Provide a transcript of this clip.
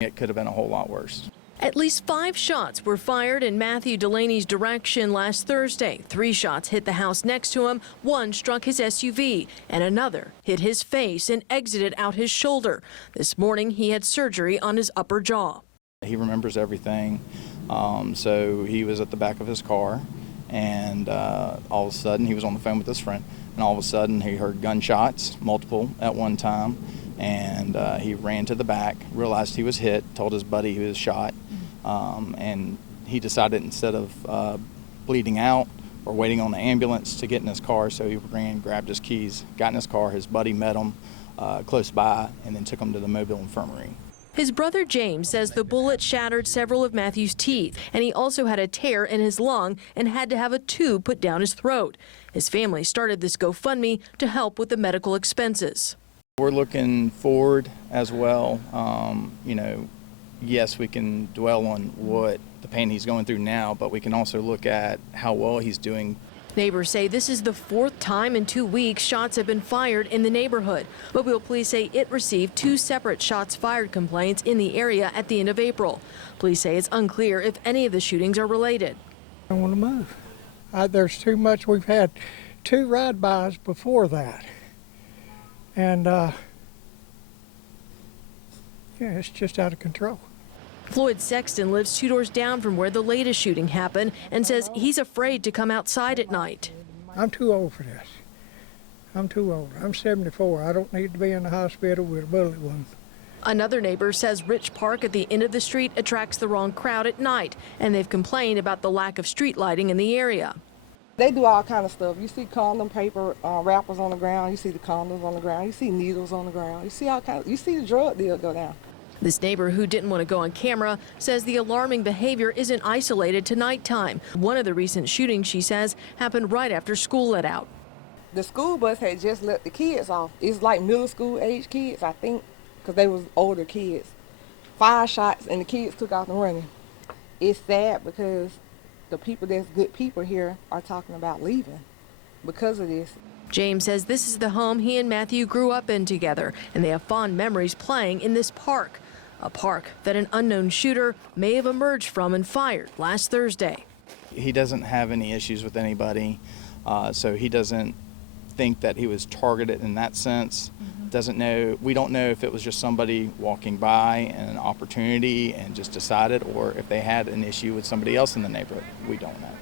It could have been a whole lot worse. At least 5 shots were fired in Matthew Delaney's direction last Thursday. 3 shots hit the house next to him, 1 struck his SUV, and another hit his face and exited out his shoulder. This morning, he had surgery on his upper jaw. He remembers everything, so he was at the back of his car, and all of a sudden, he was on the phone with his friend, and all of a sudden, he heard gunshots, multiple at one time, and he ran to the back, realized he was hit, told his buddy he was shot, and he decided instead of bleeding out or waiting on the ambulance to get in his car, so he ran, grabbed his keys, got in his car. His buddy met him close by and then took him to the Mobile Infirmary. His brother James says the bullet shattered several of Matthew's teeth, and he also had a tear in his lung and had to have a tube put down his throat. His family started this GoFundMe to help with the medical expenses. We're looking forward as well. Yes, we can dwell on what the pain he's going through now, but we can also look at how well he's doing. Neighbors say this is the 4th time in 2 weeks shots have been fired in the neighborhood. Mobile police say it received 2 separate shots fired complaints in the area at the end of April. Police say it's unclear if any of the shootings are related. I want to move. There's too much. We've had 2 ride-bys before that. And yeah, it's just out of control. Floyd Sexton lives 2 doors down from where the latest shooting happened and says he's afraid to come outside at night. I'm too old for this. I'm too old. I'm 74. I don't need to be in the hospital with a bullet wound. Another neighbor says Rich Park at the end of the street attracts the wrong crowd at night, and they've complained about the lack of street lighting in the area. They do all kind of stuff. You see condom paper wrappers on the ground. You see the condoms on the ground. You see needles on the ground. You see all kinds. You see the drug deal go down. This neighbor, who didn't want to go on camera, says the alarming behavior isn't isolated to nighttime. One of the recent shootings, she says, happened right after school let out. The school bus had just let the kids off. It's like middle school age kids, I think, because they was older kids. 5 shots and the kids took off and running. It's sad because the people that's good people here are talking about leaving because of this. James says this is the home he and Matthew grew up in together, and they have fond memories playing in this park. A park that an unknown shooter may have emerged from and fired last Thursday. He doesn't have any issues with anybody, so he doesn't think that he was targeted in that sense. We don't know if it was just somebody walking by and an opportunity and just decided, or if they had an issue with somebody else in the neighborhood. We don't know.